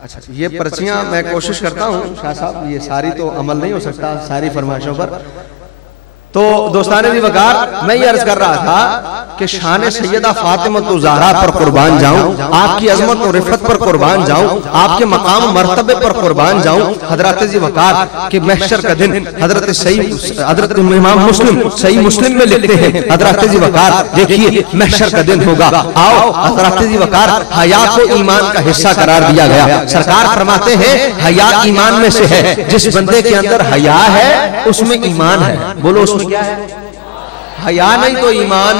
अच्छा, ये पर्चियां मैं कोशिश करता हूँ शाह साहब, ये सारी तो अमल नहीं हो सकता सारी फरमाइशों पर। तो दोस्ताने दी वकार, मैं ये अर्ज कर रहा था कि शान सैयदा फातिमा ज़हरा पर कुर्बान जाऊं, आपकी अजमत और रिफत पर कुर्बान जाऊं, आपके मकाम मर्तबे पर कुर्बान जाऊं। हजरत जी वकार के महशर का दिन हजरत इमाम मुस्लिम सही मुस्लिम में लिखते हैं, हजरत जी वकार देखिए महशर का दिन होगा, आओ हजरत जी वकार हया को ईमान का हिस्सा करार दिया गया। सरकार फरमाते हैं हया ईमान में से है, जिस बंदे के अंदर हया है उसमें ईमान है। बोलो उसमें क्या है? हया नहीं तो ईमान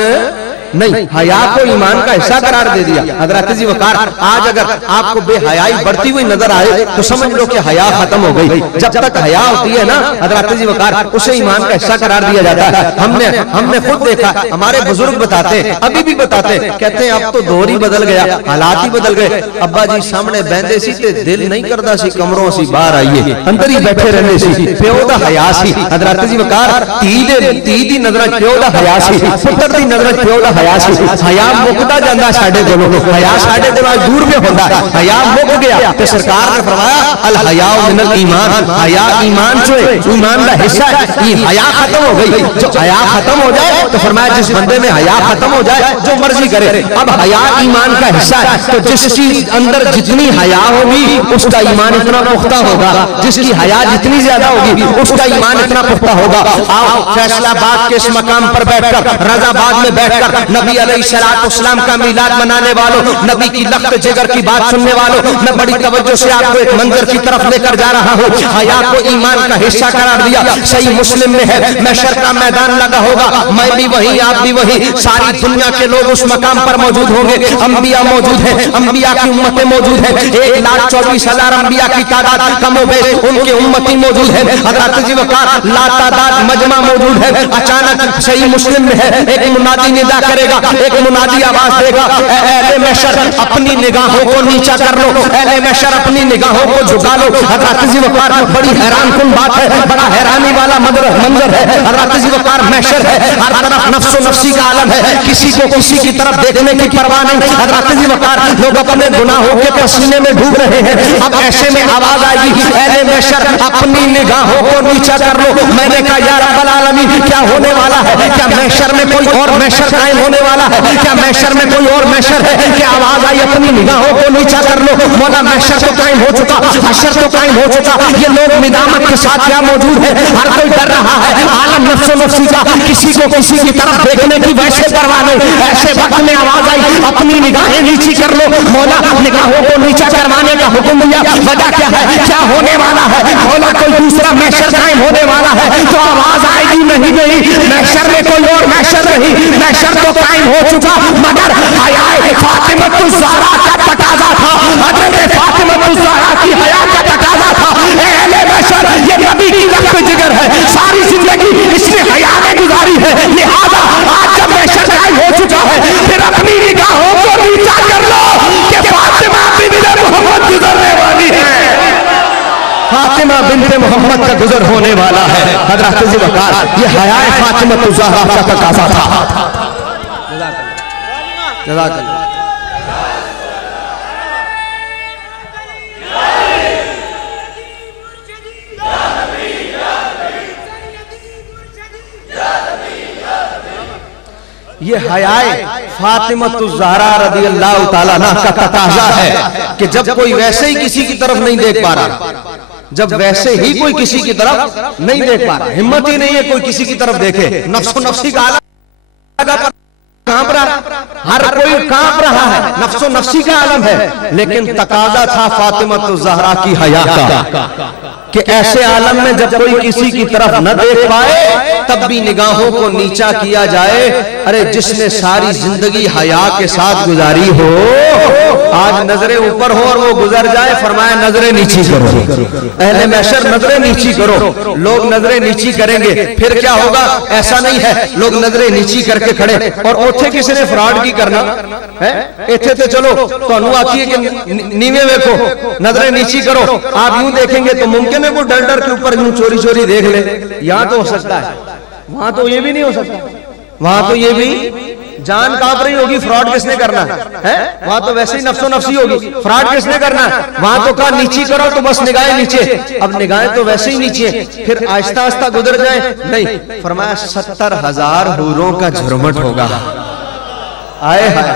नहीं, हया को ईमान का हिस्सा करार दे दिया। हजरत जी वकार आज अगर आपको बेहयाई बढ़ती हुई नजर आए तो समझ लो कि हया खत्म हो गई। जब तक हया होती है ना हजरत जी वकार, उसे ईमान का हिस्सा करार दिया जाता है। हमने खुद देखा, हमारे बुजुर्ग बताते, अभी भी बताते, कहते हैं अब तो दौर ही बदल गया, हालात ही बदल गए। अब्बा जी सामने बहते सी ते दिल नहीं करता सी कमरों सी बाहर आइए, अंदर ही बैठे रहने सी, प्यो दा हया सी। हजरत जी वकार धी दी नजर प्यो दा हया सी, पुत्र दी नजर प्यो दा हया मुकदा जांदा साडे कोलों, हया साडे कोलों दूर में होंदा, हया मुक गया तो सरकार ने फरमाया अल हया मिनल ईमान, हया ईमान से ईमान का हिस्सा है। हया खत्म हो गई, जो हया खत्म हो जाए तो फरमाया जिस बंदे में हया खत्म हो जाए जो मर्जी करे। अब हया ईमान का हिस्सा है, तो जिसकी अंदर जितनी हया होगी उसका ईमान इतना पुख्ता होगा, जिसकी हया जितनी ज्यादा होगी उसका ईमान इतना पुख्ता होगा। आओ फैसलाबाद के इस मकाम पर बैठकर, रजाबाद में बैठकर नबी अलैहिस्सलाम का मीलाद मनाने वालों, नबी की लख्त जिगर की बात सुनने वालों, मैं बड़ी तवज्जो से आपको एक मंजर की तरफ लेकर जा रहा हूँ। हया को ईमान का हिस्सा करार दिया, सही मुस्लिम में है। महशर का मैदान लगा होगा, मैं भी वही, आप भी वही, सारी दुनिया के लोग उस मकाम पर मौजूद होंगे। अंबिया मौजूद है, अंबिया की उम्मतें मौजूद है, 1,24,000 अंबिया की तादाद कमोबेश उनके उम्मती मौजूद है। हजरत जी वकार लातादाद मजमा मौजूद है। अचानक सही मुस्लिम में है, एक मुनादी निदा करेगा, एक मुनादी आवाज देगा, अहले महशर अपनी निगाहों को नीचा कर लो, अहले महशर अपनी निगाहों को झुका लो। हजरत जी वकार बड़ी हैरान कुन बात है, बड़ा हैरानी वाला मंजर है। हजरत जी वकार महशर है, हर तरफ नफ्सो नफ्सी का आलम है, किसी को किसी की तरफ देखने की परवाह नहीं। हजरत जी वकार लोग अपने गुनाहों के पसीने में डूब रहे हैं। अब ऐसे में आवाज आएगी अहले महशर अपनी निगाहों को नीचा कर लो। मैंने कहा या रब्बल आलमीन क्या होने वाला है? क्या महशर में कोई और महशर कायम होने वाला है? क्या महशर में कोई और महशर है? क्या आवाज आई अपनी निगाहों को नीचा कर लो? मौला महशर तो कायम हो चुका, हशर तो कायम हो चुका। ये लोग निदामत के साथ क्या मौजूद है? हर कोई डर रहा है, आलम नफ्सो नफ्सी का, किसी को किसी की तरफ देखने की वैसे परवाह नहीं। ऐसे वक्त में आवाज आई अपनी निगाहें नीची कर लो। मौला निगाहों को नीचा करवाने का हुक्म दिया। वजह क्या है? क्या होने वाला है? मौला कोई दूसरा महशर कायम होने वाला है तो आवाज आएगी नहीं महशर में कोई और महशर नहीं, महशर तो कायम हो चुका, मगर हयाए फातिमा ज़हरा का तकाज़ा था। हज़रत फातिमा ज़हरा की हया का तकाज़ा था। अहले महशर ये नबी की लख्त जिगर है, सारी जिंदगी इसने हया में गुजारी है। लिहाजा आज जब महशर कायम हो चुका है फिर अपनी निगाहों को नीचा कर लो कि फातिमा बिन्ते मोहम्मद गुजरने वाली है, फातिमा बिन्ते मोहम्मद का गुजर होने वाला है। हज़रत जी वकार ये हयाए फातिमा ज़हरा का तकाज़ा था। ये हयाए फातिमा ज़हरा रज़ियल्लाहु ताला अन्हा का तकाज़ा है कि जब कोई वैसे ही किसी की तरफ नहीं देख पा रहा, जब वैसे ही कोई किसी की तरफ नहीं देख पा रहा, हिम्मत ही नहीं है कोई किसी की तरफ देखे, नफ्सो नफ्सी का आलम कांप रहा, हर कोई कांप रहा है, नफ्सो नफ्सी का आलम है। लेकिन तकाज़ा था फातिमा ज़हरा की हया का कि ऐसे आलम में जब कोई किसी की तरफ न देख पाए तब भी निगाहों को नीचा किया जाए। अरे जिसने सारी जिंदगी हया के साथ गुजारी हो, आज नजरें ऊपर हो और वो गुजर जाए, फरमाया नजरें नीची करो। अहले महशर नजरें नीची करो। लोग नजरें नीची करेंगे फिर क्या होगा? ऐसा नहीं है लोग नजरें नीची करके खड़े और उथे किसी ने फ्रॉड की करना है, इथे तो चलो तो आखिए कि नीवे देखो, नजरें नीची करो। आप यूं देखेंगे तो मुमकिन है वो डर डर के ऊपर यूं चोरी चोरी देख ले, यहां तो हो सकता है, वहां तो ये भी नहीं हो सकता, वहां तो ये भी जान कांप रही होगी, फ्रॉड किसने करना है? वहां तो वैसे ही नफ्सो नफ्सी होगी, फ्रॉड किसने करना है? वहां तो कहा नीची करो तो बस निगाहें नीचे, अब निगाहें तो वैसे ही नीचे, फिर आहिस्ता आहिस्ता गुजर जाए, नहीं, फरमाया 70,000 हूरों का झुरमुट होगा। आए हाय,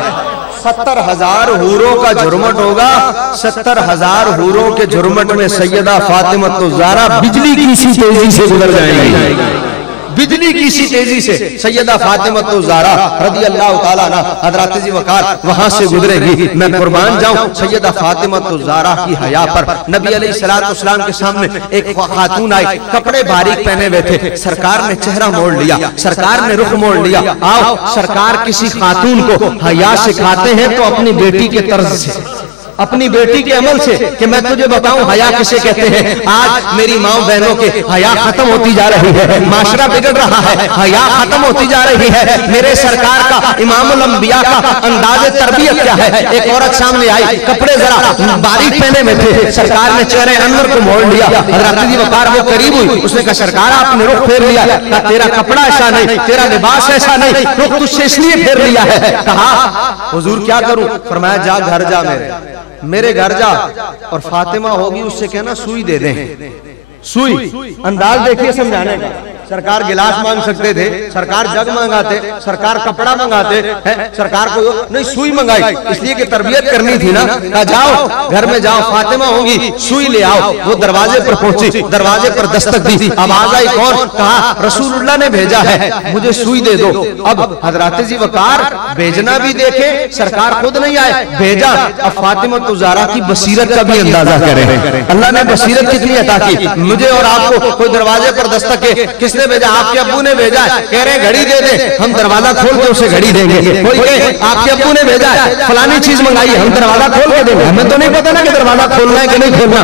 70,000 हूरों का झुरमुट होगा। 70,000 हूरों के झुरमुट में सैयदा फातिमा तो ज़हरा बिजली की सी तेजी से गुजर जाएंगी, बिजली की सी तेजी से सैयदा फातिमा तो ज़हरा रज़ी अल्लाह ताला अन्हा हज़रत जी वक़ार वहां से गुजरेगी। मैं कुर्बान जाऊं सैयदा फातिमा तो ज़हरा की हया पर। नबी अलैहिस्सलातु वस्सलाम के सामने एक खातून आई, कपड़े बारीक पहने हुए थे, सरकार ने चेहरा मोड़ लिया, सरकार ने रुख मोड़ लिया। आओ, सरकार किसी खातून को हया सिखाते हैं तो अपनी बेटी के तर्ज से, अपनी बेटी के अमल से, कि मैं तुझे बताऊं हया किसे कहते हैं। आज मेरी माँ बहनों के हया खत्म होती जा रही है, माशरा बिगड़ रहा है, हया खत्म होती जा रही है। मेरे सरकार का इमामुल अंबिया का अंदाज़े तरबियत क्या है? एक औरत सामने आई, कपड़े जरा बारीक पहने में थे, सरकार ने चेहरे अनवर को मोड़ लिया। हज़रत जी वक़ार वो करीब हुई, उसने कहा सरकार आपने रुख फेर लिया, कहा तेरा कपड़ा ऐसा नहीं, तेरा लिबास ऐसा नहीं, रुख तुझसे इसलिए फेर लिया है। कहा हुजूर क्या करूं? फरमाया जा घर जा, मेरे घर जा और फातिमा होगी उससे कहना सुई दे दें। सुई, अंदाज देखिए समझाने का। सरकार गिलास मांग सकते थे, सरकार जग मंगाते, सरकार कपड़ा मंगाते हैं, सरकार को नहीं सुई मंगाई, इसलिए कि तरबियत करनी थी ना। कहा जाओ घर में जाओ, फातिमा होगी, सुई ले आओ। वो दरवाजे पर पहुंची, दरवाजे पर दस्तक दी, आवाज आई कौन? कहा रसूलुल्लाह ने भेजा है, मुझे सुई दे दो। अब हज़रत जी वक़ार भेजना भी देखे, सरकार खुद नहीं आए, भेजा। अब फातिमा तो ज़हरा की बसीरत का भी अंदाजा करें, अल्लाह ने बसीरत कितनी अता की मुझे और आपको। कोई दरवाजे पर दस्तक के, किसने भेजा? आपके अब्बू ने भेजा है, कह रहे हैं घड़ी दे दे, हम दरवाजा खोल के उसे घड़ी देंगे। कोई कहे आपके अब्बू ने भेजा है, फलानी चीज मंगाई है, हम दरवाजा खोल के देंगे। हमें तो नहीं पता ना कि दरवाजा खोलना है कि नहीं खोलना।